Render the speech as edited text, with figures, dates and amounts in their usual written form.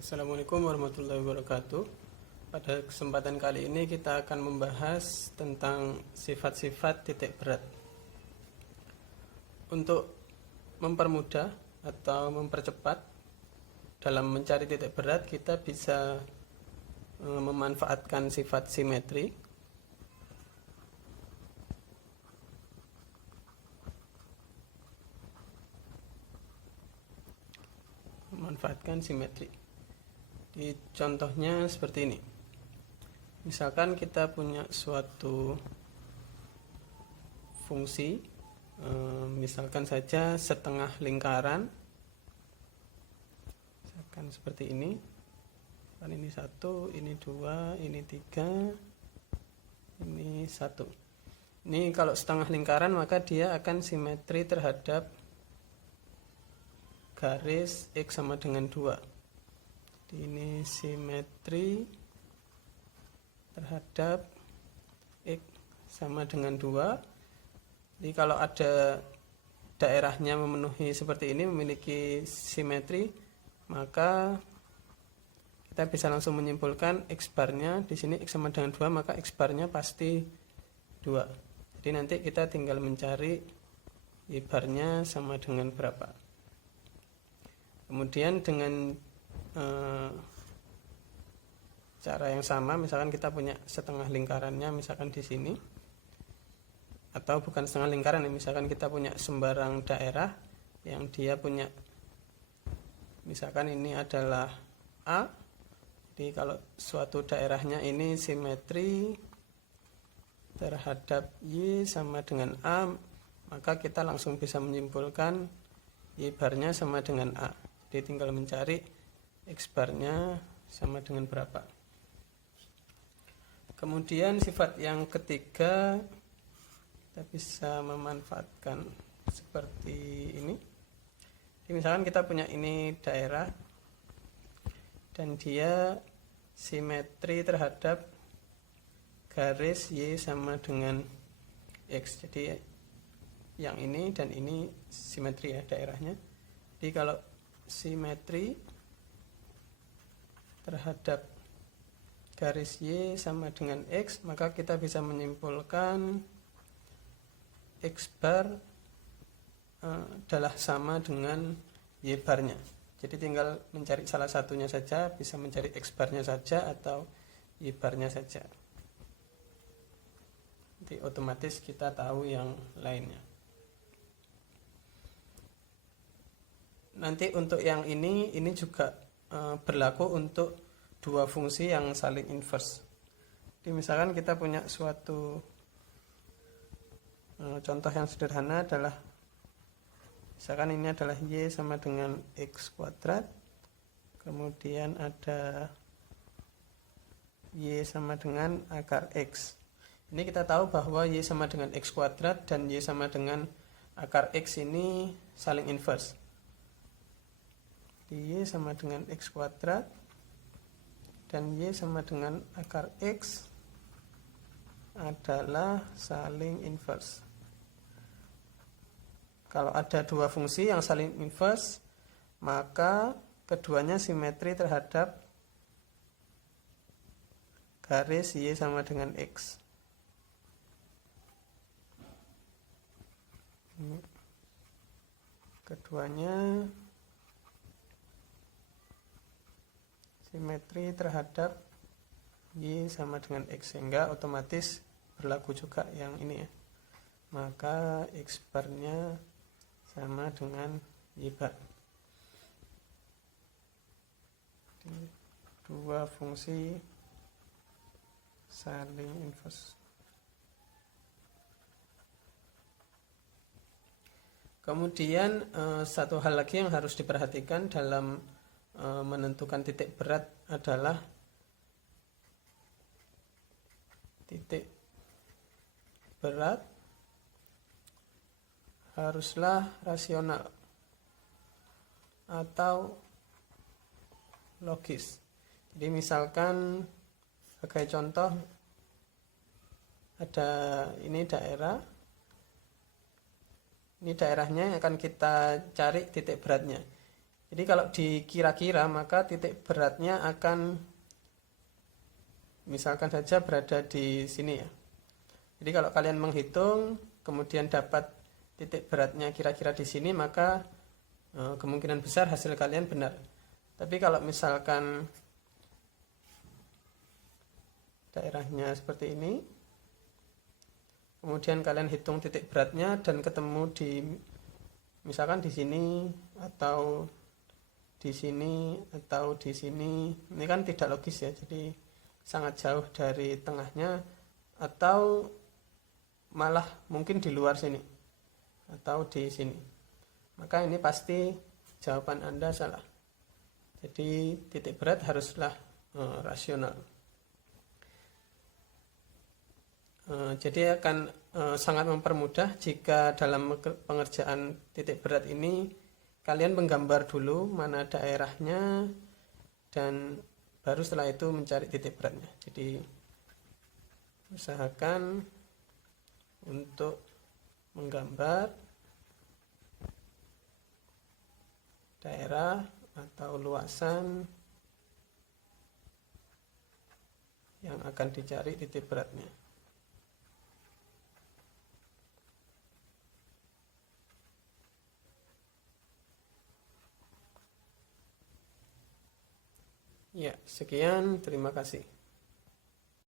Assalamualaikum warahmatullahi wabarakatuh. Pada kesempatan kali ini kita akan membahas tentang sifat-sifat titik berat. Untuk mempermudah atau mempercepat dalam mencari titik berat, kita bisa memanfaatkan sifat simetri. Memanfaatkan simetri. Di contohnya seperti ini. Misalkan kita punya suatu fungsi, misalkan saja setengah lingkaran, misalkan seperti ini. Kan ini 1, ini 2, ini 3, ini 1. Ini kalau setengah lingkaran maka dia akan simetri terhadap garis X sama dengan 2. Ini simetri terhadap X sama dengan 2. Jadi kalau ada daerahnya memenuhi seperti ini, memiliki simetri, maka kita bisa langsung menyimpulkan X barnya di sini X sama dengan 2, maka X barnya pasti 2. Jadi nanti kita tinggal mencari Y barnya sama dengan berapa. Kemudian dengan cara yang sama, misalkan kita punya setengah lingkarannya misalkan di sini, atau bukan setengah lingkaran, misalkan kita punya sembarang daerah yang dia punya, misalkan ini adalah A. Jadi kalau suatu daerahnya ini simetri terhadap Y sama dengan A, maka kita langsung bisa menyimpulkan Y barnya sama dengan A. Jadi tinggal mencari X barnya sama dengan berapa. Kemudian sifat yang ketiga, kita bisa memanfaatkan seperti ini. Jadi misalkan kita punya ini daerah dan dia simetri terhadap garis Y sama dengan X. Jadi yang ini dan ini simetri ya daerahnya. Jadi kalau simetri terhadap garis Y sama dengan X, maka kita bisa menyimpulkan X bar adalah sama dengan Y barnya. Jadi tinggal mencari salah satunya saja, bisa mencari X barnya saja atau Y barnya saja. Jadi otomatis kita tahu yang lainnya. Nanti untuk yang ini juga berlaku untuk dua fungsi yang saling inverse. Jadi misalkan kita punya suatu contoh yang sederhana adalah, misalkan ini adalah Y sama dengan X kuadrat, kemudian ada Y sama dengan akar X. Ini kita tahu bahwa Y sama dengan X kuadrat dan Y sama dengan akar X ini saling inverse. Y sama dengan X kuadrat dan Y sama dengan akar X adalah saling inverse. Kalau ada dua fungsi yang saling inverse, maka keduanya simetri terhadap garis Y sama dengan X. Ini keduanya simetri terhadap Y sama dengan X, sehingga otomatis berlaku juga yang ini ya. Maka X barnya sama dengan Y bar. Dua fungsi saling inverse. Kemudian satu hal lagi yang harus diperhatikan dalam menentukan titik berat adalah titik berat haruslah rasional atau logis. Jadi misalkan sebagai contoh, ada ini daerahnya yang akan kita cari titik beratnya. Jadi kalau dikira-kira maka titik beratnya akan misalkan saja berada di sini ya. Jadi kalau kalian menghitung kemudian dapat titik beratnya kira-kira di sini, maka kemungkinan besar hasil kalian benar. Tapi kalau misalkan daerahnya seperti ini, kemudian kalian hitung titik beratnya dan ketemu di misalkan di sini atau di sini atau di sini, ini kan tidak logis ya, jadi sangat jauh dari tengahnya, atau malah mungkin di luar sini atau di sini, maka ini pasti jawaban Anda salah. Jadi titik berat haruslah rasional. Jadi akan sangat mempermudah jika dalam pengerjaan titik berat ini kalian menggambar dulu mana daerahnya dan baru setelah itu mencari titik beratnya. Jadi usahakan untuk menggambar daerah atau luasan yang akan dicari titik beratnya. Ya, sekian, terima kasih.